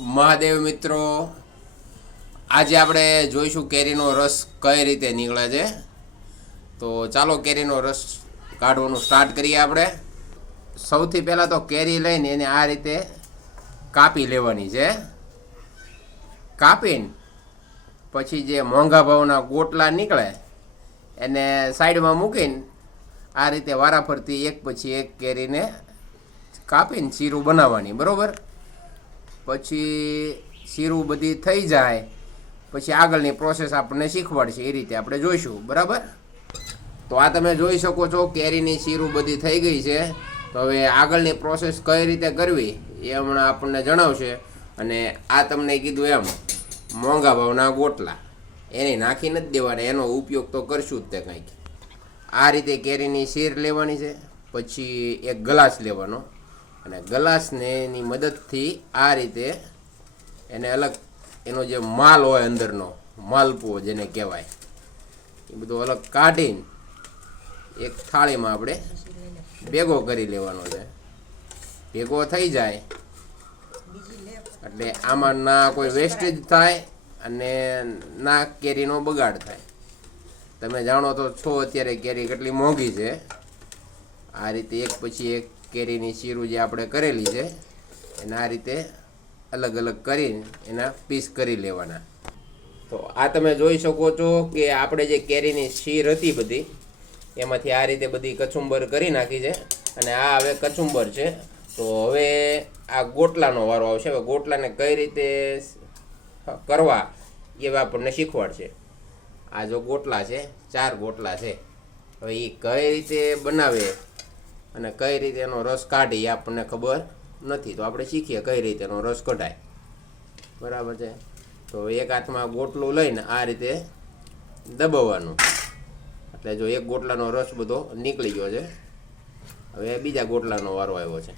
મહાદેવ મિત્રો, આજે આપણે જોઈશું કેરીનો રસ કઈ રીતે નીકળે છે. તો ચાલો કેરીનો રસ કાઢવાનું સ્ટાર્ટ કરીએ. આપણે સૌથી પહેલાં તો કેરી લઈને એને આ રીતે કાપી લેવાની છે. કાપીને પછી જે મોંઘા ભાવના ગોટલા નીકળે એને સાઈડમાં મૂકીને આ રીતે વારાફરતી એક પછી એક કેરીને કાપીને શીરું બનાવવાની. બરાબર, પછી શીરું બધી થઈ જાય પછી આગળની પ્રોસેસ આપણને શીખવાડશે, એ રીતે આપણે જોઈશું. બરાબર, તો આ તમે જોઈ શકો છો કેરીની શીરું બધી થઈ ગઈ છે. તો હવે આગળની પ્રોસેસ કઈ રીતે કરવી એ હમણાં આપણને જણાવશે. અને આ તમને કીધું એમ મોંઘા ભાવના ગોટલા એને નાખી નથી દેવાના, એનો ઉપયોગ તો કરશું જ તે કંઈક. આ રીતે કેરીની શીર લેવાની છે. પછી એક ગ્લાસ લેવાનો અને ગ્લાસને એની મદદથી આ રીતે એને અલગ, એનો જે માલ હોય અંદરનો માલપુઓ જેને કહેવાય એ બધું અલગ કાઢીને એક થાળીમાં આપણે ભેગો કરી લેવાનો છે. ભેગો થઈ જાય એટલે આમાં ના કોઈ વેસ્ટેજ થાય અને ના કેરીનો બગાડ થાય. તમે જાણો તો છો અત્યારે કેરી કેટલી મોંઘી છે. આ રીતે એક પછી એક કેરીની શીરું જે આપણે કરેલી છે એને આ રીતે અલગ અલગ કરીને એના પીસ કરી લેવાના. તો આ તમે જોઈ શકો છો કે આપણે જે કેરીની શીર હતી બધી એમાંથી આ રીતે બધી કચુંબર કરી નાખી છે. અને આ હવે કચુંબર છે. તો હવે આ ગોટલાનો વારો આવશે. હવે ગોટલાને કઈ રીતે કરવા એ આપણને શીખવાડશે. આ જો ગોટલા છે, 4 ગોટલા છે. હવે એ કઈ રીતે બનાવે અને કઈ રીતે એનો રસ કાઢે એ આપણને ખબર નથી. તો આપણે શીખીએ કઈ રીતે એનો રસ કઢાય. બરાબર છે. તો એક હાથમાં ગોટલું લઈને આ રીતે દબાવવાનું એટલે જો એક ગોટલાનો રસ બધો નીકળી ગયો છે. હવે બીજા ગોટલાનો વારો આવ્યો છે.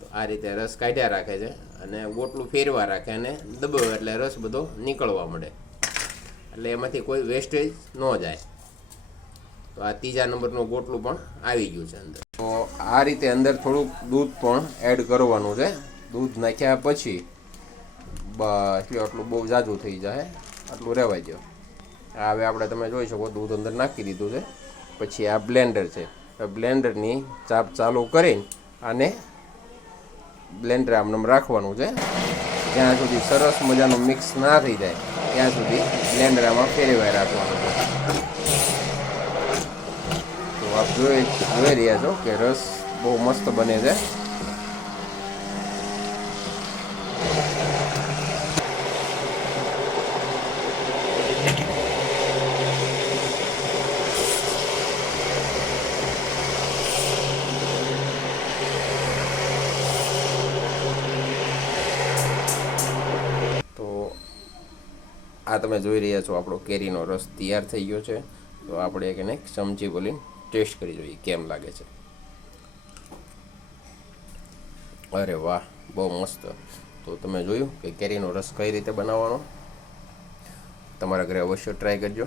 તો આ રીતે રસ કાઢ્યા રાખે છે અને ગોટલું ફેરવા રાખે અને દબાવે એટલે રસ બધો નીકળવા મળે, એટલે એમાંથી કોઈ વેસ્ટેજ ન જાય. તો આ ત્રીજા નંબરનું ગોટલું પણ આવી ગયું છે અંદર. તો આ રીતે અંદર થોડુંક દૂધ પણ એડ કરવાનું છે. દૂધ નાખ્યા પછી બસ આટલું બહુ ઝાઝું થઈ જાય, આટલું રહેવાય દો. હવે આપણે તમે જોઈ શકો દૂધ અંદર નાખી દીધું છે. પછી આ બ્લેન્ડર છે. બ્લેન્ડરની ચાપ ચાલુ કરીને આને બ્લેન્ડર આમને રાખવાનું છે. જ્યાં સુધી સરસ મજાનું મિક્સ ના થઈ જાય ત્યાં સુધી બ્લેન્ડરમાં ફેરવાઈ રાખવાનું છે. તો આપ જોઈ રહ્યા છો કે રસ બહુ મસ્ત બને છે. આ તમે જોઈ રહ્યા છો આપણો કેરીનો રસ તૈયાર થઈ ગયો છે. તો આપણે એને ચમચી બોલીને ટેસ્ટ કરી જોઈએ કેમ લાગે છે. અરે વાહ, બહુ મસ્ત. તો તમે જોયું કે કેરીનો રસ કઈ રીતે બનાવવાનો. તમારા ઘરે અવશ્ય ટ્રાય કરજો.